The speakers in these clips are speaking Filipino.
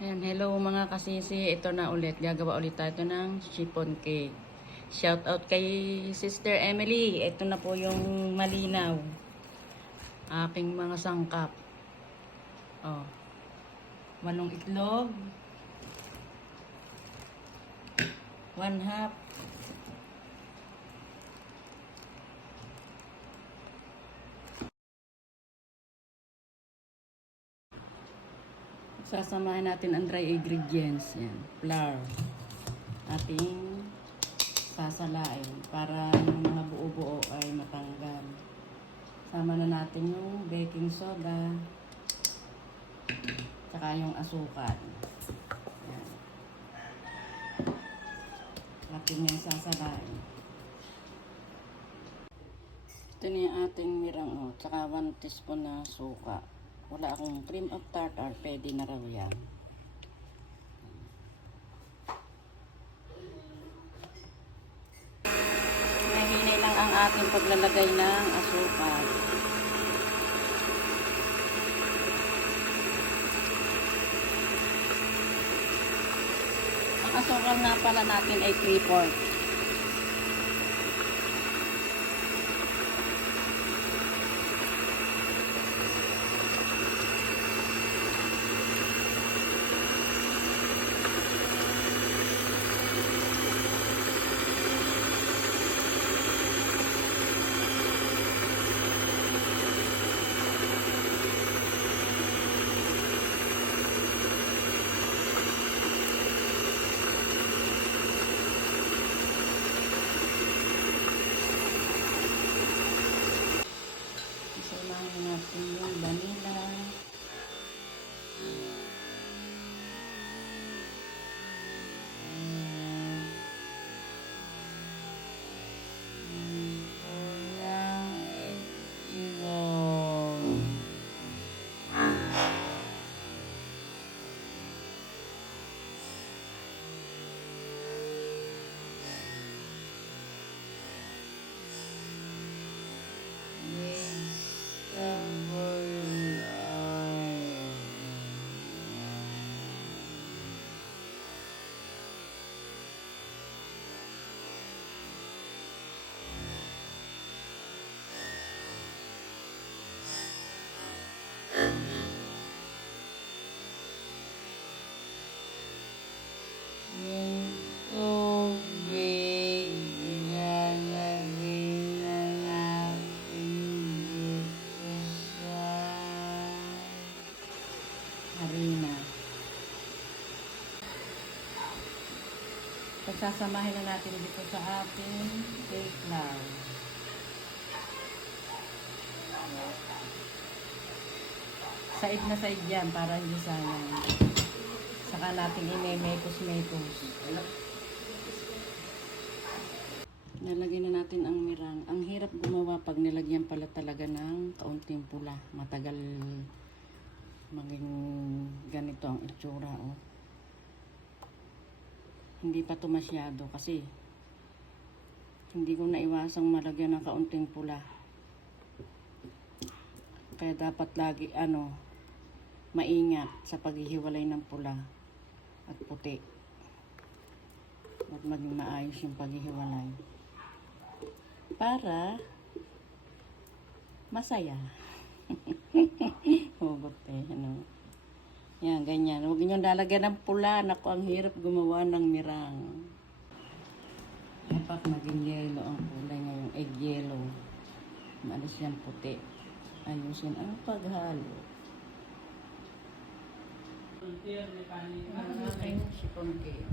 Ayan, hello mga kasisi. Ito na ulit. Gagawa ulit tayo ito ng chiffon cake. Shout out kay Sister Emily. Ito na po yung malinaw. Aking mga sangkap. Oh. 8 itlog. 1/2 sasamahin natin ang dry ingredients. Yan. Flour. Ating sasalain para yung mga buo-buo ay matanggal. Sama na natin yung baking soda. Tsaka yung asukal. Yan. Natin yung sasalain. Ito na yung ating mirang. Oh. Tsaka 1 teaspoon na suka. Wala akong cream of tartar, pwede na raw yan. Nahinay lang ang ating paglalagay ng asukal. Ang asukal nga pala natin ay 3/4. Isamahin natin yung vanilla. Harina. Pagsasamahin na natin dito sa ating cake flour. Said na said yan para hindi sayang. Saka natin i-mekos-mekos. Nalagyan na natin ang mirang. Ang hirap gumawa pag nilagyan pala talaga ng kaunting pula. Matagal maging ganito ang itsura. Oh. Hindi pa ito masyado kasi hindi ko naiwasang malagyan ng kaunting pula. Kaya dapat lagi maingat sa paghihiwalay ng pula at puti. At maging maayos yung paghihiwalay. Para masaya. Hugot Yan, ganyan. Huwag nyo lalagyan ng pula. Naku, ang hirap gumawa ng mirang. Dapat maging yellow ang kulay niya, yung egg yellow. Maalis yan puti. Ayusin ang paghalo. Ang aking chiffon cake.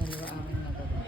Dalawa aking nagawa.